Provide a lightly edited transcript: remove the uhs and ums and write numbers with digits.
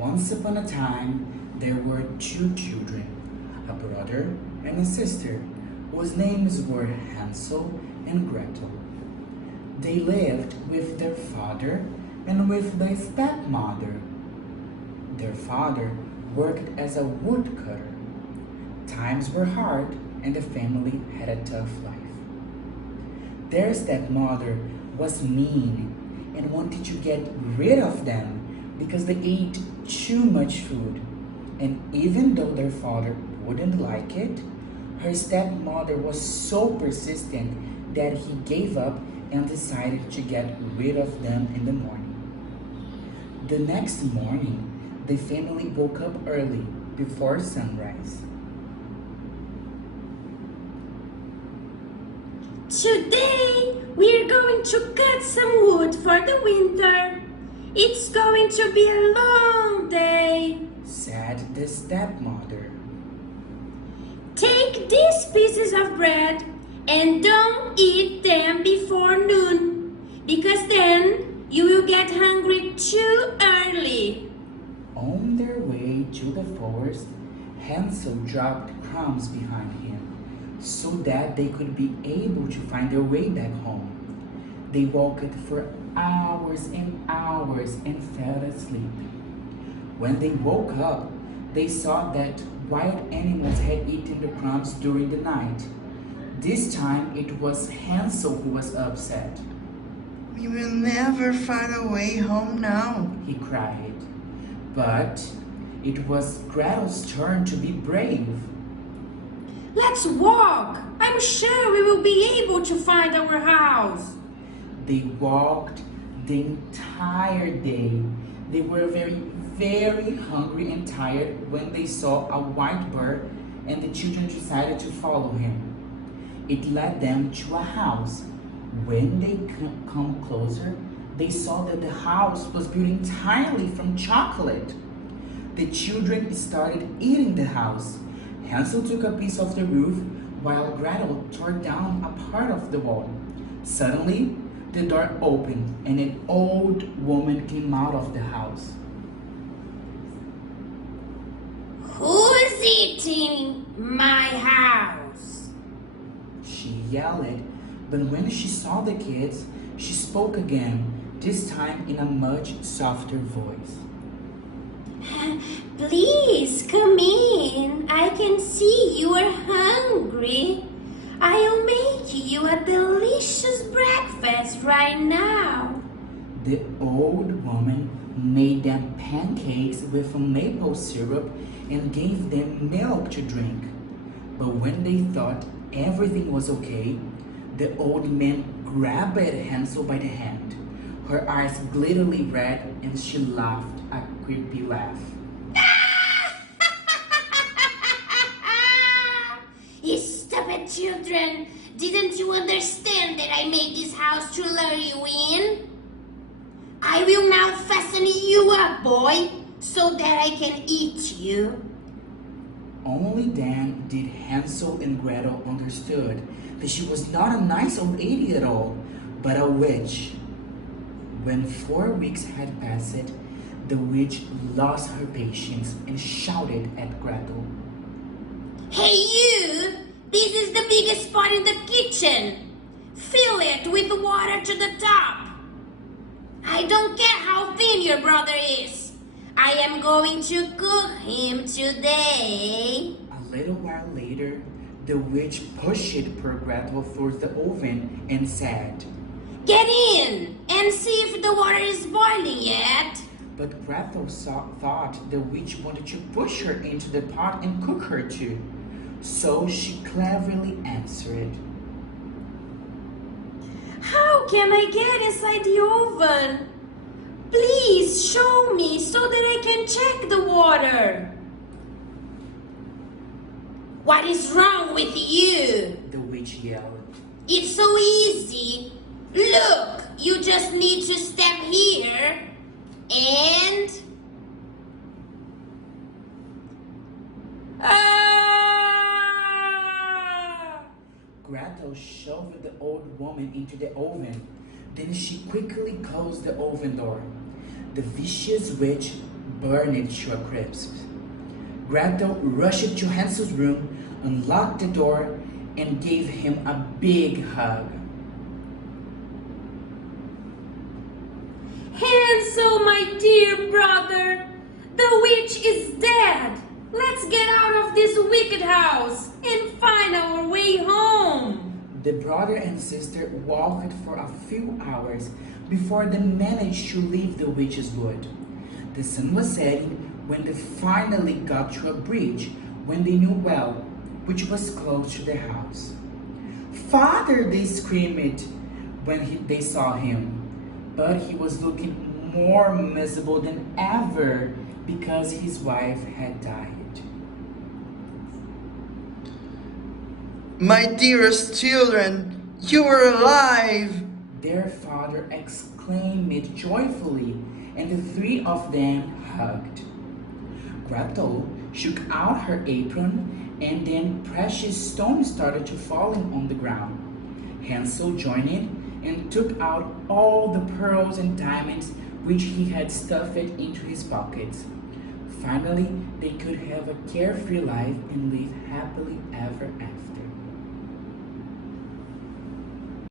Once upon a time, there were two children, a brother and a sister, whose names were Hanzel and Grettel. They lived with their father and with their stepmother. Their father worked as a woodcutter. Times were hard and the family had a tough life. Their stepmother was mean and wanted to get rid of them because they ate too much food. And even though their father wouldn't like it, her stepmother was so persistent that he gave up and decided to get rid of them in the morning. The next morning, the family woke up early before sunrise. Today, we're going to cut some wood for the winter. It's going to be a long day, said the stepmother. Take these pieces of bread and don't eat them before noon, because then you will get hungry too early. On their way to the forest, Hanzel dropped crumbs behind him so that they could be able to find their way back home. They walked for hours and hours and fell asleep. When they woke up, they saw that wild animals had eaten the crumbs during the night. This time it was Hanzel who was upset. We will never find a way home now, he cried. But it was Gretel's turn to be brave. Let's walk. I'm sure we will be able to find our house. They walked the entire day. They were very hungry and tired when they saw a white bird, and the children decided to follow him. It led them to a house. When they come closer, they saw that the house was built entirely from chocolate. The children started eating the house. Hanzel took a piece of the roof while Gretel tore down a part of the wall. Suddenly, the door opened and an old woman came out of the house. Who's eating my house? She yelled, but when she saw the kids, she spoke again, this time in a much softer voice. Please come in. I can see you are hungry. I'll make you a delicious breakfast right now. The old woman made them pancakes with maple syrup and gave them milk to drink. But when they thought everything was okay, the old man grabbed Hanzel by the hand. Her eyes glittered red and she laughed a creepy laugh. You stupid children! Didn't you understand that I made this house to lure you in? I will now fasten you up, boy, so that I can eat you. Only then did Hanzel and Gretel understood that she was not a nice old lady at all, but a witch. When 4 weeks had passed, the witch lost her patience and shouted at Gretel. Hey you! This is the biggest pot in the kitchen. Fill it with water to the top. I don't care how thin your brother is. I am going to cook him today. A little while later, the witch pushed poor Gretel towards the oven and said, Get in and see if the water is boiling yet. But Gretel thought the witch wanted to push her into the pot and cook her too. So she cleverly answered, How can I get inside the oven? Please show me so that I can check the water. What is wrong with you? the witch yelled. It's so easy. Look, you just need to step here and... Grettel shoved the old woman into the oven. Then she quickly closed the oven door. The vicious witch burned to a crisp. Gretel rushed to Hansel's room, unlocked the door, and gave him a big hug. Hansel, my dear brother, the witch is dead. Let's get out of this wicked house and find our way home. The brother and sister walked for a few hours before they managed to leave the witch's wood. The sun was setting when they finally got to a bridge when they knew well, which was close to their house. "Father!" they screamed when they saw him, but he was looking more miserable than ever because his wife had died. My dearest children, you are alive! Their father exclaimed joyfully, and the three of them hugged. Gretel shook out her apron, and then precious stones started to falling on the ground. Hansel joined in and took out all the pearls and diamonds which he had stuffed into his pockets. Finally, they could have a carefree life and live happily ever after.